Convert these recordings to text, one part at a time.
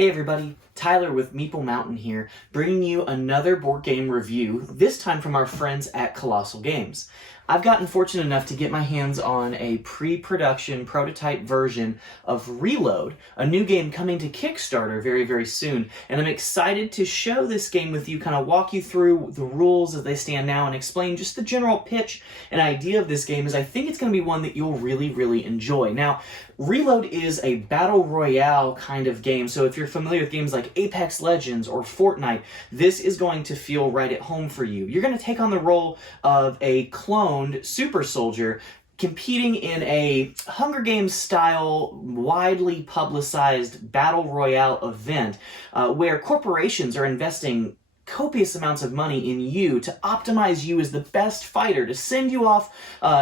Hey everybody, Tyler with Meeple Mountain here, bringing you another board game review, this time from our friends at Kolosal Games. I've gotten fortunate enough to get my hands on a pre-production prototype version of Reload, a new game coming to Kickstarter very, very soon, and I'm excited to show this game with you, kind of walk you through the rules as they stand now and explain just the general pitch and idea of this game, as I think it's going to be one that you'll really, really enjoy. Now, Reload is a battle royale kind of game, so if you're familiar with games like Apex Legends or Fortnite, this is going to feel right at home for you. You're going to take on the role of a cloned super soldier competing in a Hunger Games style, widely publicized battle royale event where corporations are investing copious amounts of money in you to optimize you as the best fighter, to send you off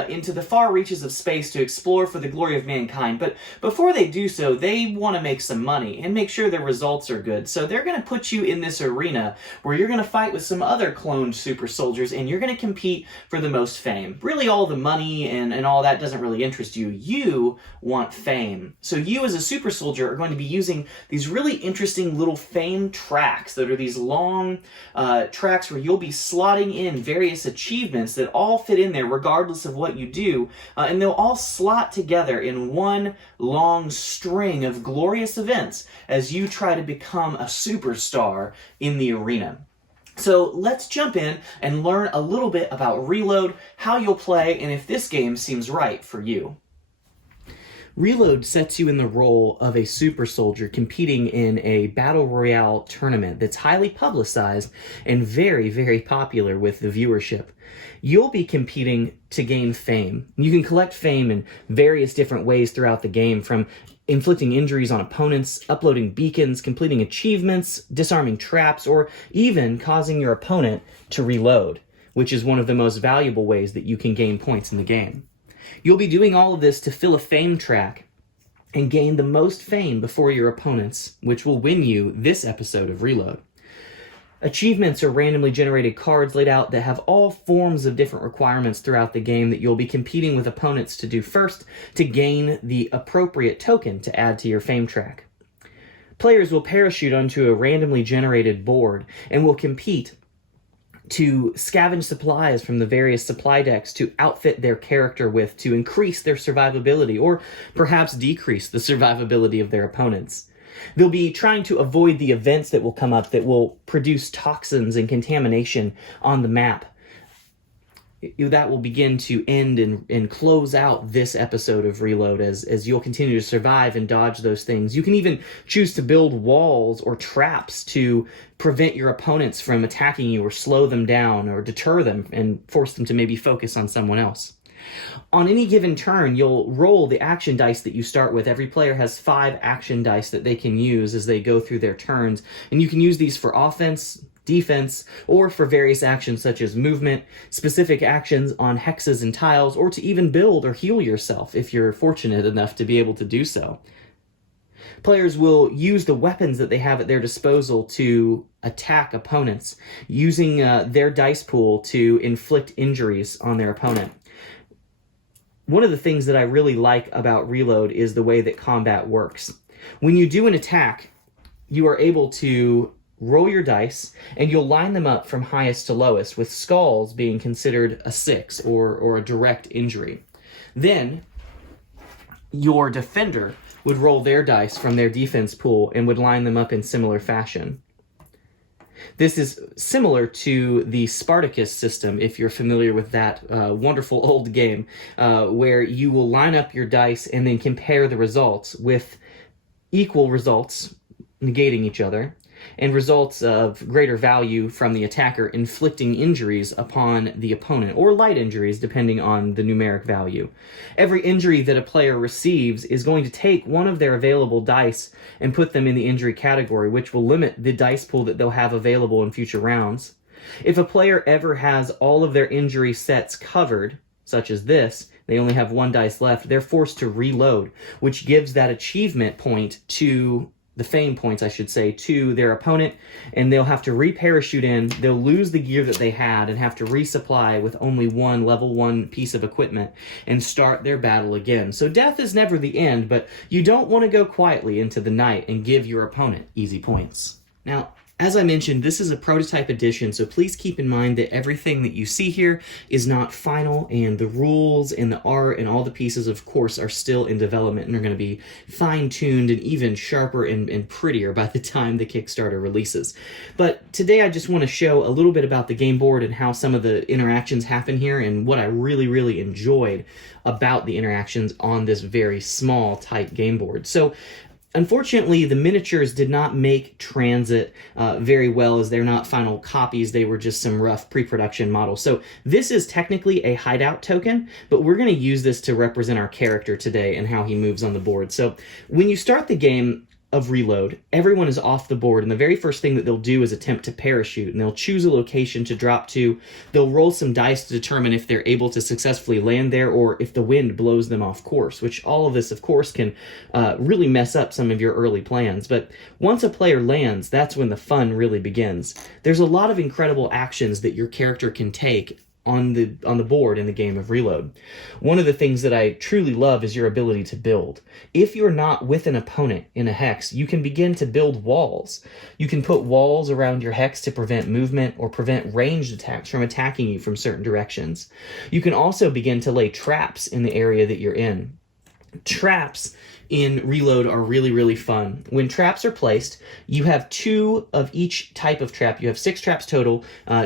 into the far reaches of space to explore for the glory of mankind. But before they do so, they want to make some money and make sure their results are good. So they're going to put you in this arena where you're going to fight with some other cloned super soldiers and you're going to compete for the most fame. Really, all the money and all that doesn't really interest you. You want fame. So you as a super soldier are going to be using these really interesting little fame tracks that are these long tracks where you'll be slotting in various achievements that all fit in there regardless of what you do, and they'll all slot together in one long string of glorious events as you try to become a superstar in the arena. So let's jump in and learn a little bit about Reload, how you'll play, and if this game seems right for you. Reload sets you in the role of a super soldier competing in a battle royale tournament that's highly publicized and very, very popular with the viewership. You'll be competing to gain fame. You can collect fame in various different ways throughout the game, from inflicting injuries on opponents, uploading beacons, completing achievements, disarming traps, or even causing your opponent to reload, which is one of the most valuable ways that you can gain points in the game. You'll be doing all of this to fill a fame track and gain the most fame before your opponents, which will win you this episode of Reload. Achievements are randomly generated cards laid out that have all forms of different requirements throughout the game that you'll be competing with opponents to do first to gain the appropriate token to add to your fame track. Players will parachute onto a randomly generated board and will compete to scavenge supplies from the various supply decks to outfit their character with, to increase their survivability or perhaps decrease the survivability of their opponents. They'll be trying to avoid the events that will come up that will produce toxins and contamination on the map. That will begin to end and close out this episode of Reload as you'll continue to survive and dodge those things. You can even choose to build walls or traps to prevent your opponents from attacking you or slow them down or deter them and force them to maybe focus on someone else. On any given turn, you'll roll the action dice that you start with. Every player has 5 action dice that they can use as they go through their turns, and you can use these for offense, defense, or for various actions such as movement, specific actions on hexes and tiles, or to even build or heal yourself if you're fortunate enough to be able to do so. Players will use the weapons that they have at their disposal to attack opponents, using their dice pool to inflict injuries on their opponent. One of the things that I really like about Reload is the way that combat works. When you do an attack, you are able to roll your dice, and you'll line them up from highest to lowest, with skulls being considered a 6 or a direct injury. Then, your defender would roll their dice from their defense pool and would line them up in similar fashion. This is similar to the Spartacus system, if you're familiar with that wonderful old game, where you will line up your dice and then compare the results with equal results, negating each other, and results of greater value from the attacker inflicting injuries upon the opponent, or light injuries depending on the numeric value. Every injury that a player receives is going to take one of their available dice and put them in the injury category, which will limit the dice pool that they'll have available in future rounds. If a player ever has all of their injury sets covered, such as this, they only have 1 dice left, they're forced to reload, which gives that achievement point to the fame points, I should say, to their opponent, and they'll have to re-parachute in. They'll lose the gear that they had and have to resupply with only one level 1 piece of equipment and start their battle again. So death is never the end, but you don't want to go quietly into the night and give your opponent easy points. Now, as I mentioned, this is a prototype edition, so please keep in mind that everything that you see here is not final, and the rules and the art and all the pieces, of course, are still in development and are going to be fine-tuned and even sharper and prettier by the time the Kickstarter releases. But today I just want to show a little bit about the game board and how some of the interactions happen here and what I really, really enjoyed about the interactions on this very small, tight game board. So, unfortunately, the miniatures did not make transit very well, as they're not final copies. They were just some rough pre-production models. So this is technically a hideout token, but we're going to use this to represent our character today and how he moves on the board. So when you start the game of Reload, everyone is off the board, and the very first thing that they'll do is attempt to parachute, and they'll choose a location to drop to. They'll roll some dice to determine if they're able to successfully land there or if the wind blows them off course, which all of this, of course, can really mess up some of your early plans. But once a player lands, that's when the fun really begins. There's a lot of incredible actions that your character can take on the board in the game of Reload. One of the things that I truly love is your ability to build. If you're not with an opponent in a hex, you can begin to build walls. You can put walls around your hex to prevent movement or prevent ranged attacks from attacking you from certain directions. You can also begin to lay traps in the area that you're in. Traps in Reload are really, really fun. When traps are placed, you have 2 of each type of trap. You have 6 traps total,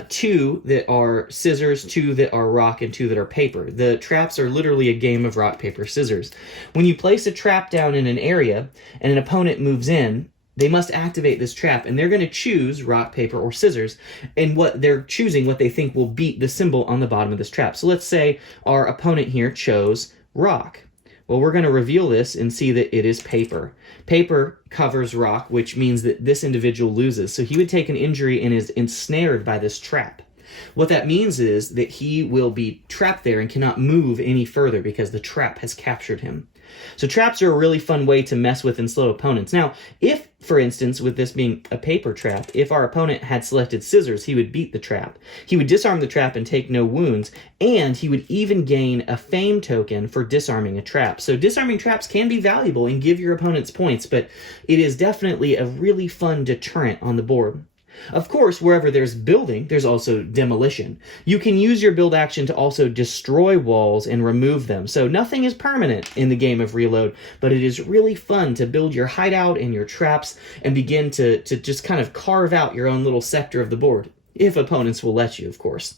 2 that are scissors, 2 that are rock, and 2 that are paper. The traps are literally a game of rock, paper, scissors. When you place a trap down in an area and an opponent moves in, they must activate this trap, and they're going to choose rock, paper, or scissors, and what they're choosing, what they think will beat the symbol on the bottom of this trap. So let's say our opponent here chose rock. Well, we're going to reveal this and see that it is paper. Paper covers rock, which means that this individual loses. So he would take an injury and is ensnared by this trap. What that means is that he will be trapped there and cannot move any further because the trap has captured him. So traps are a really fun way to mess with and slow opponents. Now, if, for instance, with this being a paper trap, if our opponent had selected scissors, he would beat the trap. He would disarm the trap and take no wounds, and he would even gain a fame token for disarming a trap. So disarming traps can be valuable and give your opponents points, but it is definitely a really fun deterrent on the board. Of course, wherever there's building, there's also demolition. You can use your build action to also destroy walls and remove them. So nothing is permanent in the game of Reload, but it is really fun to build your hideout and your traps and begin to just kind of carve out your own little sector of the board, if opponents will let you, of course.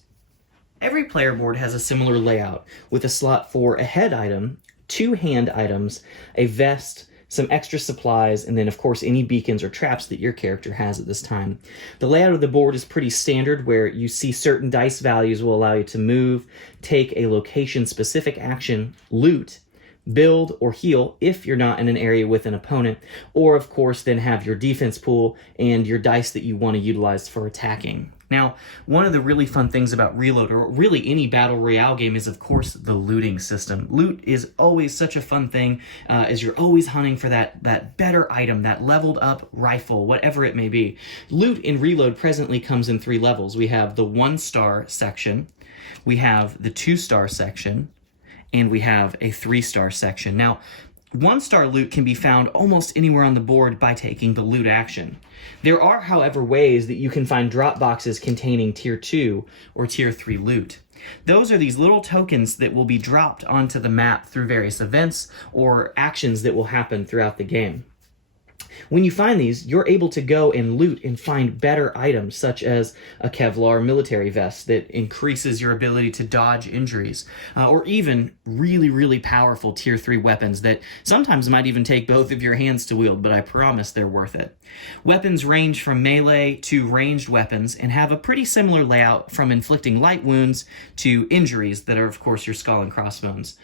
Every player board has a similar layout, with a slot for a head item, 2 hand items, a vest, some extra supplies, and then of course any beacons or traps that your character has at this time. The layout of the board is pretty standard, where you see certain dice values will allow you to move, take a location-specific action, loot, build, or heal if you're not in an area with an opponent, or of course then have your defense pool and your dice that you want to utilize for attacking. Now, one of the really fun things about Reload, or really any Battle Royale game, is of course the looting system. Loot is always such a fun thing, as you're always hunting for that better item, that leveled up rifle, whatever it may be. Loot in Reload presently comes in 3 levels. We have the 1-star section, we have the 2-star section, and we have a 3-star section. Now, 1-star loot can be found almost anywhere on the board by taking the loot action. There are, however, ways that you can find drop boxes containing Tier 2 or Tier 3 loot. Those are these little tokens that will be dropped onto the map through various events or actions that will happen throughout the game. When you find these, you're able to go and loot and find better items, such as a Kevlar military vest that increases your ability to dodge injuries, or even really, really powerful Tier 3 weapons that sometimes might even take both of your hands to wield, but I promise they're worth it. Weapons range from melee to ranged weapons and have a pretty similar layout, from inflicting light wounds to injuries that are, of course, your skull and crossbones.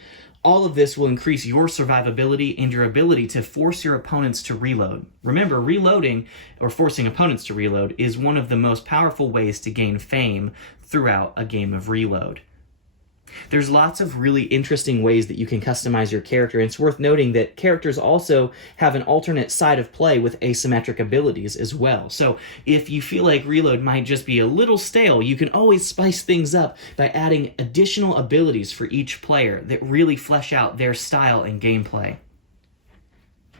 All of this will increase your survivability and your ability to force your opponents to reload. Remember, reloading, or forcing opponents to reload, is one of the most powerful ways to gain fame throughout a game of Reload. There's lots of really interesting ways that you can customize your character, and it's worth noting that characters also have an alternate side of play with asymmetric abilities as well. So if you feel like Reload might just be a little stale, you can always spice things up by adding additional abilities for each player that really flesh out their style and gameplay.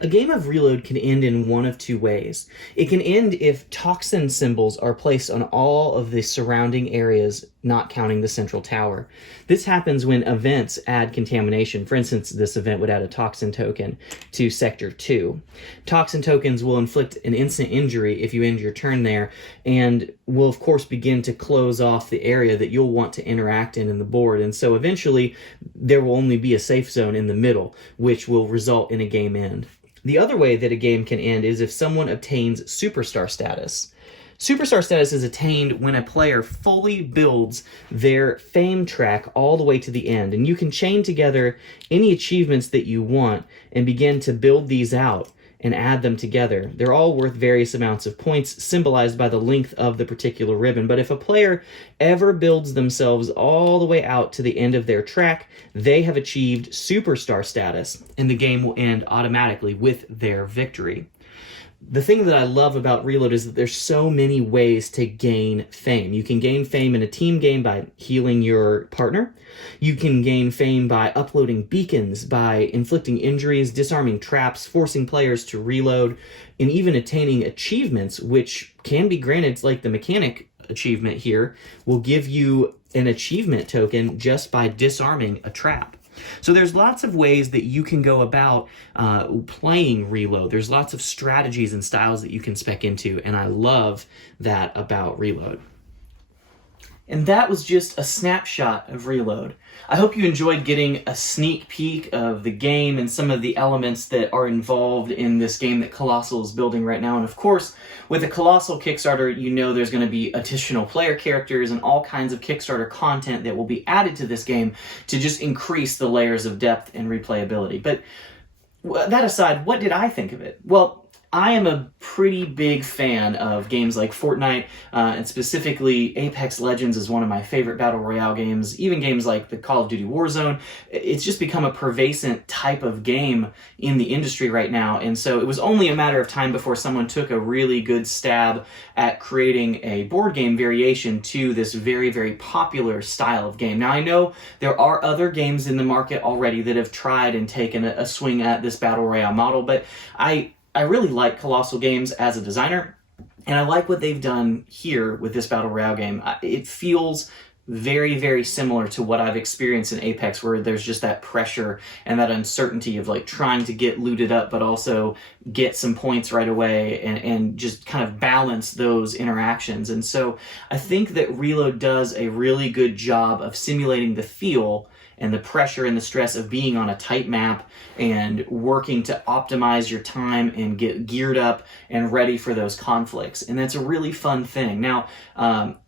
A game of Reload can end in one of two ways. It can end if toxin symbols are placed on all of the surrounding areas, not counting the central tower. This happens when events add contamination. For instance, this event would add a toxin token to Sector 2. Toxin tokens will inflict an instant injury if you end your turn there, and will of course begin to close off the area that you'll want to interact in the board. And so eventually there will only be a safe zone in the middle, which will result in a game end. The other way that a game can end is if someone obtains superstar status. Superstar status is attained when a player fully builds their fame track all the way to the end, and you can chain together any achievements that you want and begin to build these out and add them together. They're all worth various amounts of points, symbolized by the length of the particular ribbon. But if a player ever builds themselves all the way out to the end of their track, they have achieved superstar status, and the game will end automatically with their victory. The thing that I love about Reload is that there's so many ways to gain fame. You can gain fame in a team game by healing your partner. You can gain fame by uploading beacons, by inflicting injuries, disarming traps, forcing players to reload, and even attaining achievements, which can be granted, like the mechanic achievement here, will give you an achievement token just by disarming a trap. So there's lots of ways that you can go about playing Reload. There's lots of strategies and styles that you can spec into, and I love that about Reload. And that was just a snapshot of Reload. I hope you enjoyed getting a sneak peek of the game and some of the elements that are involved in this game that Kolosal is building right now. And of course, with a Kolosal Kickstarter, you know there's going to be additional player characters and all kinds of Kickstarter content that will be added to this game to just increase the layers of depth and replayability. But that aside, what did I think of it? Well, I am a pretty big fan of games like Fortnite, and specifically Apex Legends is one of my favorite Battle Royale games. Even games like the Call of Duty Warzone, it's just become a pervasive type of game in the industry right now. And so it was only a matter of time before someone took a really good stab at creating a board game variation to this very, very popular style of game. Now, I know there are other games in the market already that have tried and taken a swing at this Battle Royale model, but I really like Kolosal Games as a designer, and I like what they've done here with this Battle Royale game. It feels very, very similar to what I've experienced in Apex, where there's just that pressure and that uncertainty of like trying to get looted up, but also get some points right away and just kind of balance those interactions. And so I think that Reload does a really good job of simulating the feel and the pressure and the stress of being on a tight map and working to optimize your time and get geared up and ready for those conflicts. And that's a really fun thing. Now,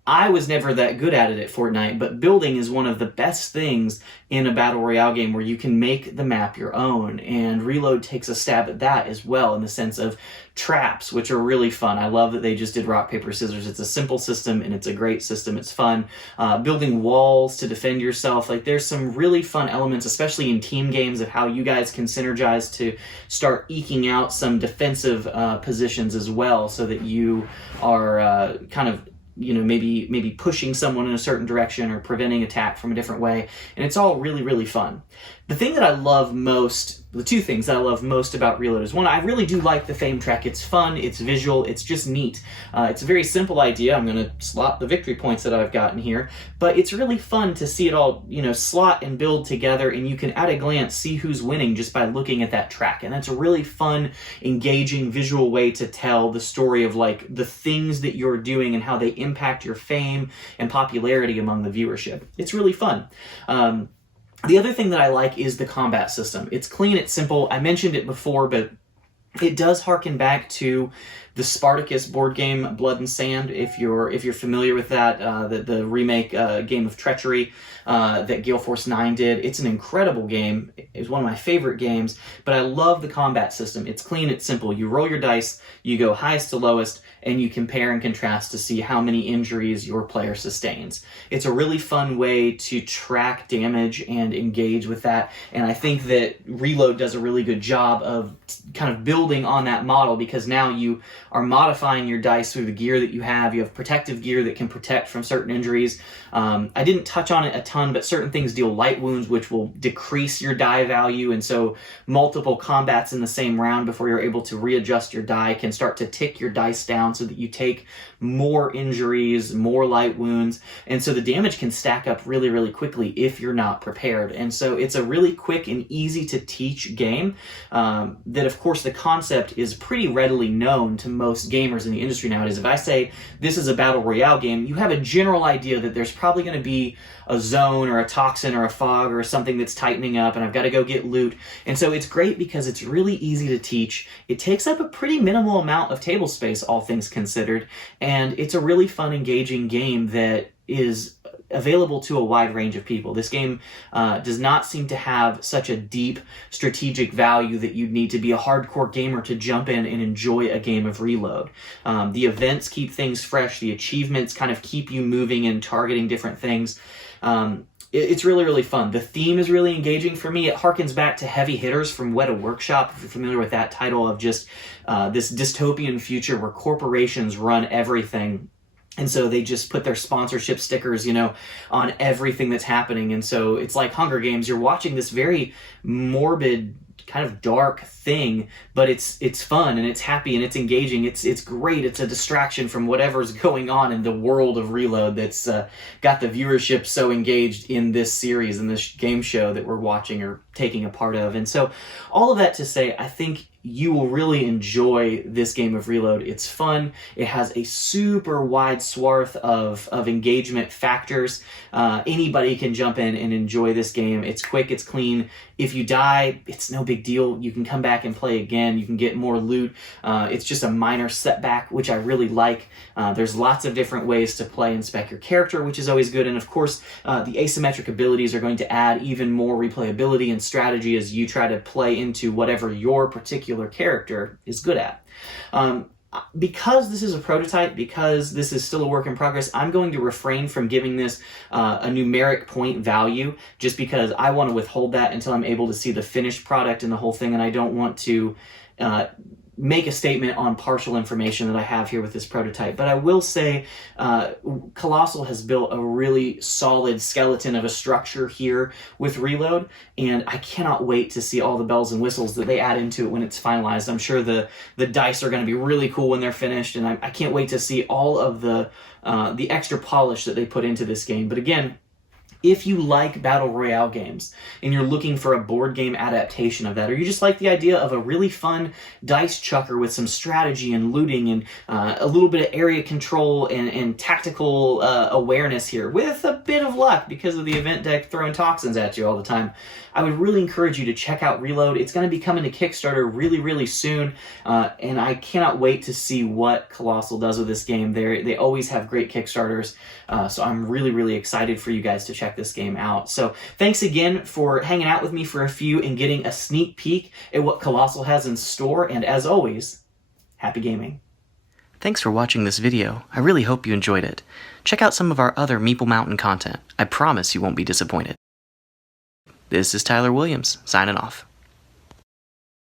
I was never that good at it at Fortnite, but building is one of the best things in a Battle Royale game where you can make the map your own, and Reload takes a stab at that as well in the sense of traps, which are really fun. I love that they just did rock, paper, scissors. It's a simple system, and it's a great system. It's fun. Building walls to defend yourself. Like, there's some really fun elements, especially in team games, of how you guys can synergize to start eking out some defensive positions as well, so that you are kind of maybe pushing someone in a certain direction or preventing attack from a different way. And it's all really, really fun. The thing that I love most, the two things that I love most about Reload is, one, I really do like the fame track. It's fun, it's visual, it's just neat. It's a very simple idea. I'm going to slot the victory points that I've gotten here, but it's really fun to see it all, slot and build together, and you can at a glance see who's winning just by looking at that track. And that's a really fun, engaging visual way to tell the story of like the things that you're doing and how they impact your fame and popularity among the viewership. It's really fun. The other thing that I like is the combat system. It's clean, it's simple. I mentioned it before, but it does harken back to the Spartacus board game Blood and Sand, if you're familiar with that, the remake Game of Treachery. that Gale Force 9 did. It's an incredible game. It was one of my favorite games, but I love the combat system. It's clean, it's simple. You roll your dice, you go highest to lowest, and you compare and contrast to see how many injuries your player sustains. It's a really fun way to track damage and engage with that, and I think that Reload does a really good job of kind of building on that model, because now you are modifying your dice through the gear that you have. You have protective gear that can protect from certain injuries. I didn't touch on it a ton, but certain things deal light wounds, which will decrease your die value, and so multiple combats in the same round before you're able to readjust your die can start to tick your dice down so that you take more injuries, more light wounds, and so the damage can stack up really, really quickly if you're not prepared. And so it's a really quick and easy to teach game that, of course, the concept is pretty readily known to most gamers in the industry nowadays. If I say this is a battle royale game, you have a general idea that there's probably going to be a zone or a toxin or a fog or something that's tightening up, and I've got to go get loot. And so it's great because it's really easy to teach. It takes up a pretty minimal amount of table space, all things considered, and it's a really fun, engaging game that is available to a wide range of people. This game does not seem to have such a deep strategic value that you'd need to be a hardcore gamer to jump in and enjoy a game of Reload. The events keep things fresh. The achievements kind of keep you moving and targeting different things. It's really, really fun. The theme is really engaging for me. It harkens back to Heavy Hitters from Weta Workshop, if you're familiar with that title, of just this dystopian future where corporations run everything. And so they just put their sponsorship stickers, on everything that's happening. And so it's like Hunger Games. You're watching this very morbid, kind of dark thing, but it's fun and it's happy and it's engaging. It's great. It's a distraction from whatever's going on in the world of Reload that's got the viewership so engaged in this series and this game show that we're watching or taking a part of. And so all of that to say, I think you will really enjoy this game of Reload. It's fun. It has a super wide swath of engagement factors. Anybody can jump in and enjoy this game. It's quick, it's clean. If you die, it's no big deal. You can come back and play again. You can get more loot. It's just a minor setback, which I really like. There's lots of different ways to play and spec your character, which is always good. And of course, the asymmetric abilities are going to add even more replayability and strategy as you try to play into whatever your particular character is good at. Because this is a prototype, because this is still a work in progress, I'm going to refrain from giving this a numeric point value, just because I want to withhold that until I'm able to see the finished product and the whole thing, and I don't want to make a statement on partial information that I have here with this prototype. But I will say Kolosal has built a really solid skeleton of a structure here with Reload, and I cannot wait to see all the bells and whistles that they add into it when it's finalized. I'm sure the dice are going to be really cool when they're finished, and I can't wait to see all of the extra polish that they put into this game. But again, if you like Battle Royale games and you're looking for a board game adaptation of that, or you just like the idea of a really fun dice chucker with some strategy and looting and a little bit of area control and tactical awareness here, with a bit of luck because of the event deck throwing toxins at you all the time, I would really encourage you to check out Reload. It's going to be coming to Kickstarter really, really soon, and I cannot wait to see what Kolosal does with this game. They always have great Kickstarters, so I'm really, really excited for you guys to check this game out. So thanks again for hanging out with me for a few and getting a sneak peek at what Kolosal has in store, and as always, happy gaming. Thanks for watching this video. I really hope you enjoyed it. Check out some of our other Meeple Mountain content. I promise you won't be disappointed. This is Tyler Williams, signing off.